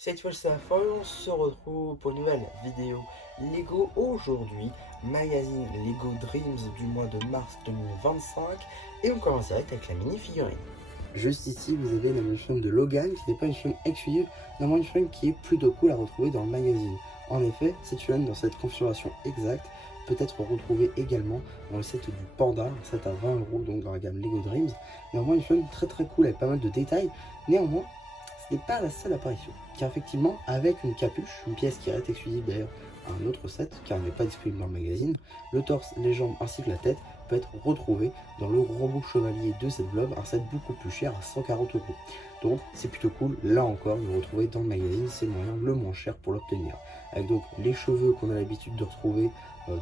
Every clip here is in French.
Cette fois c'est la fois, on se retrouve pour une nouvelle vidéo Lego. Aujourd'hui, magazine Lego Dreams du mois de mars 2025. Et on commence direct avec la mini-figurine. Juste ici, vous avez la mini-figurine de Logan, qui n'est pas une figurine exclusive, mais une figurine qui est plutôt cool à retrouver dans le magazine. En effet, cette figurine dans cette configuration exacte peut être retrouvée également dans le set du Panda, un set à 20 euros, donc dans la gamme Lego Dreams. Néanmoins, une figurine très très cool avec pas mal de détails. Néanmoins, ce n'est pas la seule apparition, car effectivement, avec une capuche, une pièce qui reste exclusive d'ailleurs à un autre set, car elle n'est pas disponible dans le magazine, le torse, les jambes ainsi que la tête peut être retrouvé dans le robot chevalier de cette blob, un set beaucoup plus cher à 140 euros. Donc c'est plutôt cool, là encore, de le retrouver dans le magazine, c'est le moyen le moins cher pour l'obtenir. Avec donc les cheveux qu'on a l'habitude de retrouver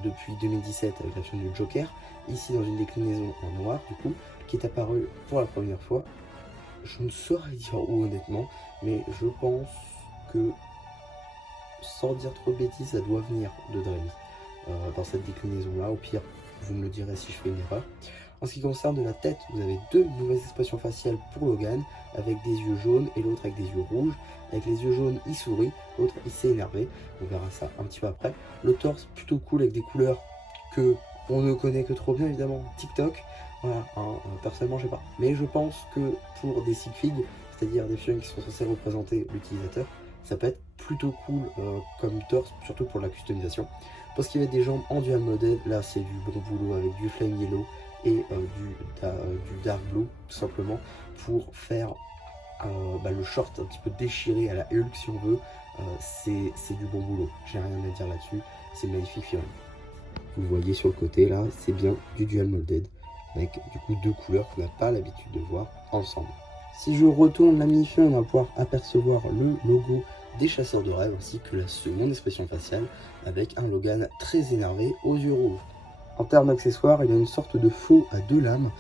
depuis 2017 avec la chaîne du Joker, ici dans une déclinaison en noir du coup, qui est apparue pour la première fois. Je ne saurais dire où honnêtement, mais je pense que, sans dire trop de bêtises, ça doit venir de Dreams. Dans cette déclinaison-là, au pire, vous me le direz si je fais une erreur. En ce qui concerne la tête, vous avez deux nouvelles expressions faciales pour Logan, avec des yeux jaunes et l'autre avec des yeux rouges. Avec les yeux jaunes, il sourit, l'autre, il s'est énervé. On verra ça un petit peu après. Le torse, plutôt cool, avec des couleurs que on ne connaît que trop bien, évidemment. TikTok, voilà, personnellement, je sais pas. Mais je pense que pour des sig figs, c'est-à-dire des figurines qui sont censées représenter l'utilisateur, ça peut être plutôt cool comme torse, surtout pour la customisation. Pour ce qui va être des jambes en dual modèle, là c'est du bon boulot avec du flame yellow et du dark blue, tout simplement, pour faire le short un petit peu déchiré à la Hulk si on veut. C'est du bon boulot, j'ai rien à dire là-dessus, c'est magnifique figurine. Vous voyez sur le côté là, c'est bien du dual molded, avec du coup deux couleurs qu'on n'a pas l'habitude de voir ensemble. Si je retourne la mini-figurine, on va pouvoir apercevoir le logo des chasseurs de rêve ainsi que la seconde expression faciale avec un Logan très énervé aux yeux rouges. En termes d'accessoires, il y a une sorte de faux à deux lames,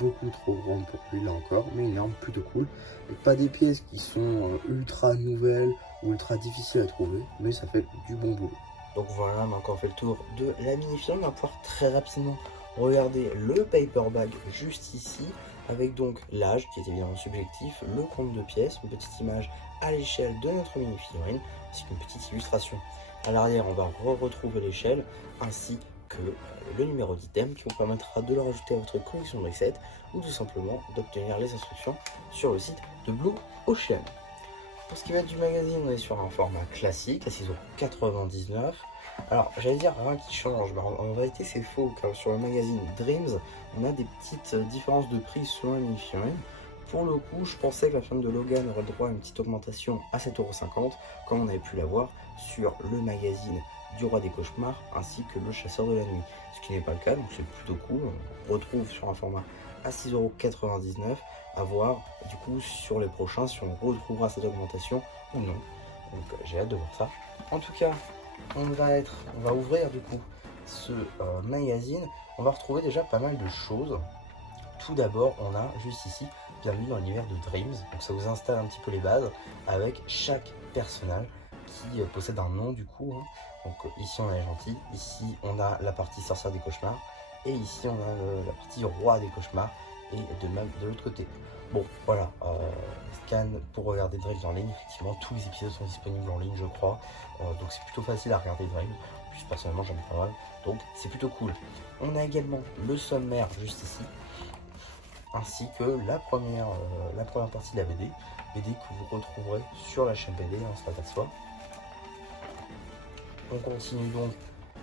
beaucoup trop grande pour lui là encore, mais une arme plutôt cool. Et pas des pièces qui sont ultra nouvelles ou ultra difficiles à trouver, mais ça fait du bon boulot. Donc voilà, on a encore fait le tour de la mini-figurine. On va pouvoir très rapidement regarder le paperback juste ici, avec donc l'âge qui est évidemment subjectif, le compte de pièces, une petite image à l'échelle de notre mini-figurine, ainsi qu'une petite illustration. À l'arrière, on va retrouver l'échelle, ainsi que le numéro d'item qui vous permettra de le rajouter à votre collection de resets ou tout simplement d'obtenir les instructions sur le site de Blue Ocean. Pour ce qui va être du magazine, on est sur un format classique à 6,99 €. Alors, j'allais dire rien qui change, mais en réalité c'est faux, car sur le magazine Dreams, on a des petites différences de prix selon la mini-figurine. Pour le coup, je pensais que la femme de Logan aurait le droit à une petite augmentation à 7,50 €, comme on avait pu l'avoir sur le magazine du Roi des Cauchemars, ainsi que le Chasseur de la Nuit. Ce qui n'est pas le cas, donc c'est plutôt cool. On retrouve sur un format à 6,99 €, à voir du coup sur les prochains si on retrouvera cette augmentation ou non. Donc j'ai hâte de voir ça. En tout cas, on va ouvrir du coup ce magazine. On va retrouver déjà pas mal de choses. Tout d'abord, on a juste ici bienvenue dans l'univers de Dreams. Donc ça vous installe un petit peu les bases avec chaque personnage qui possède un nom du coup, hein. Donc ici on a les gentils, ici on a la partie sorcière des cauchemars, et ici on a la partie roi des cauchemars, et de même de l'autre côté. Bon voilà, scan pour regarder Dreams en ligne. Effectivement tous les épisodes sont disponibles en ligne je crois, donc c'est plutôt facile à regarder Dreams. Puis personnellement j'en ai pas mal, donc c'est plutôt cool. On a également le sommaire juste ici, ainsi que la première partie de la BD que vous retrouverez sur la chaîne BD, on se l'aperçoit. On continue donc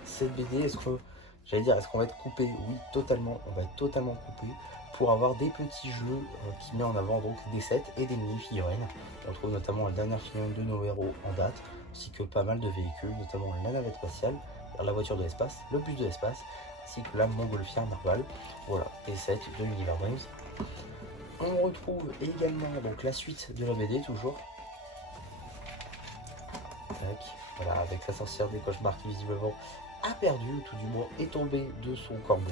cette BD. Est-ce qu'on va être coupé? Oui, totalement, on va être totalement coupé pour avoir des petits jeux qui met en avant donc des sets et des mini-figurines. On trouve notamment la dernière figurine de nos héros en date, ainsi que pas mal de véhicules, notamment la navette spatiale, la voiture de l'espace, le bus de l'espace, ainsi que la montgolfière narvale. Voilà, des sets de l'univers Dreams. On retrouve également donc la suite de la BD toujours. Tac. Voilà, avec la sorcière des cauchemars qui visiblement a perdu, ou tout du moins est tombée de son corbeau.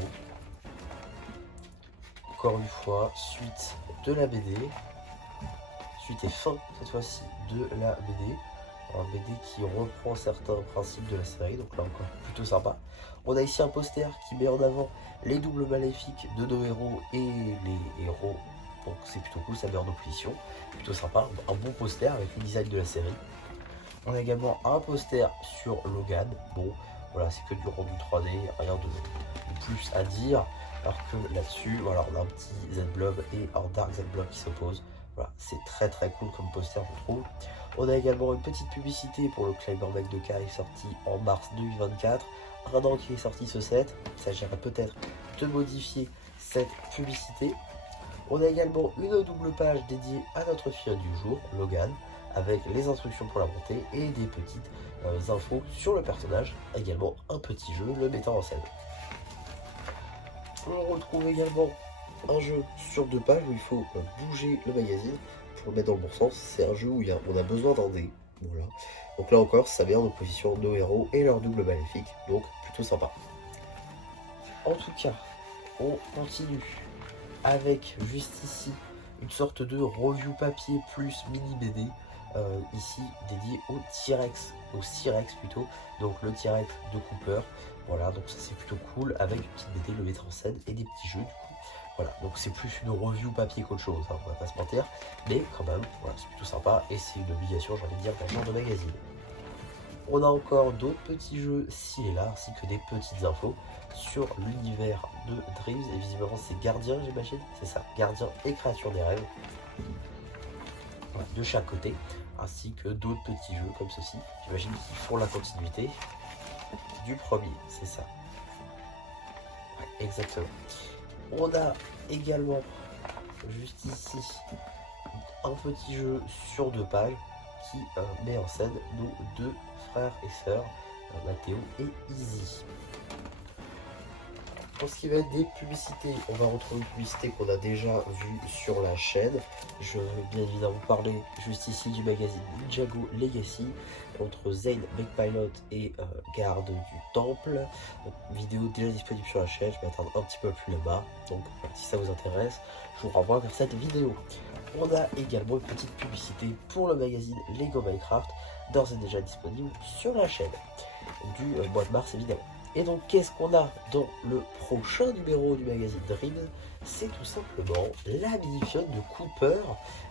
Encore une fois, suite de la BD. Suite et fin, cette fois-ci, de la BD. Un BD qui reprend certains principes de la série, donc là encore plutôt sympa. On a ici un poster qui met en avant les doubles maléfiques de nos héros et les héros, donc c'est plutôt cool, ça met en opposition, plutôt sympa, un bon poster avec le design de la série. On a également un poster sur Logan, bon voilà c'est que du rendu 3D, rien de plus à dire, alors que là-dessus, voilà on a un petit Z-Blob et un Dark Z-Blob qui s'opposent, voilà c'est très cool comme poster je trouve. On a également une petite publicité pour le Climberback 2K sorti en mars 2024, un an qui est sorti ce set, il s'agirait peut-être de modifier cette publicité. On a également une double page dédiée à notre filleul du jour, Logan, avec les instructions pour la montée et des petites infos sur le personnage, également un petit jeu le mettant en scène. On retrouve également un jeu sur 2 pages où il faut bouger le magazine pour le mettre dans le bon sens. C'est un jeu où on a besoin d'un dé. Voilà. Donc là encore, ça met en opposition nos héros et leur double maléfique, donc plutôt sympa. En tout cas, on continue avec juste ici une sorte de review papier plus mini BD, ici dédié au T-Rex, au Cyrex plutôt, donc le T-Rex de Cooper. Voilà, donc ça c'est plutôt cool avec une petite BD, le mettre en scène et des petits jeux du coup. Voilà, donc c'est plus une review papier qu'autre chose, hein, on va pas se mentir, mais quand même, voilà, c'est plutôt sympa et c'est une obligation, j'ai envie de dire, dans ce genre de magazine. On a encore d'autres petits jeux ci et là, ainsi que des petites infos sur l'univers de Dreams, et visiblement c'est Gardien, j'imagine, c'est ça, Gardien et Créature des Rêves, voilà, de chaque côté, ainsi que d'autres petits jeux comme ceci, j'imagine qu'ils font la continuité du premier, c'est ça. Ouais, exactement. On a également, juste ici, un petit jeu sur 2 pages qui met en scène nos 2 frères et sœurs, Mathéo et Izzy. Pour ce qui va être des publicités, on va retrouver une publicité qu'on a déjà vue sur la chaîne. Je vais bien évidemment vous parler juste ici du magazine Ninjago Legacy entre Zane, Pilot et Garde du Temple. Donc, vidéo déjà disponible sur la chaîne, je vais attendre un petit peu plus là-bas. Donc voilà, si ça vous intéresse, je vous renvoie vers cette vidéo. On a également une petite publicité pour le magazine Lego Minecraft, d'ores et déjà disponible sur la chaîne, du mois de mars évidemment. Et donc qu'est-ce qu'on a dans le prochain numéro du magazine Dreams? C'est tout simplement la mini-fiote de Cooper.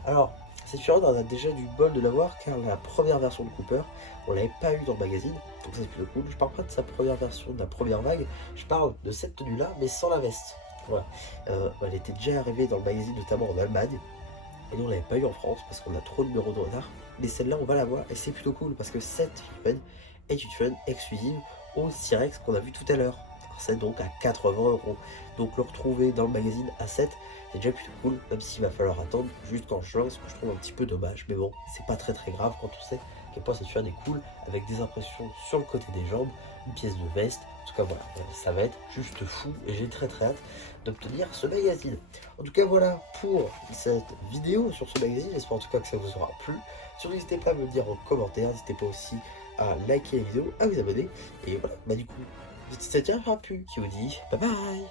Alors cette fiote on a déjà du bol de l'avoir car la première version de Cooper on l'avait pas eu dans le magazine, donc c'est plutôt cool. Je parle pas de sa première version, de la première vague, je parle de cette tenue là mais sans la veste. Voilà. Elle était déjà arrivée dans le magazine notamment en Allemagne. Et nous on l'avait pas eu en France parce qu'on a trop de numéros de retard. Mais celle-là on va la voir et c'est plutôt cool parce que cette figurine est une figurine exclusive au Cyrex qu'on a vu tout à l'heure. C'est donc à 80 €. Donc le retrouver dans le magazine à 7, c'est déjà plutôt cool, même s'il va falloir attendre jusqu'en juin, ce que je trouve un petit peu dommage. Mais bon, c'est pas très grave quand on sait à quel point cette figurine est cool, avec des impressions sur le côté des jambes, une pièce de veste. En tout cas voilà, ça va être juste fou et j'ai très hâte d'obtenir ce magazine. En tout cas voilà pour cette vidéo sur ce magazine, j'espère en tout cas que ça vous aura plu. Surtout n'hésitez pas à me le dire en commentaire, n'hésitez pas aussi à liker la vidéo, à vous abonner, et voilà, bah du coup, c'était déjà un pu qui vous dit bye bye.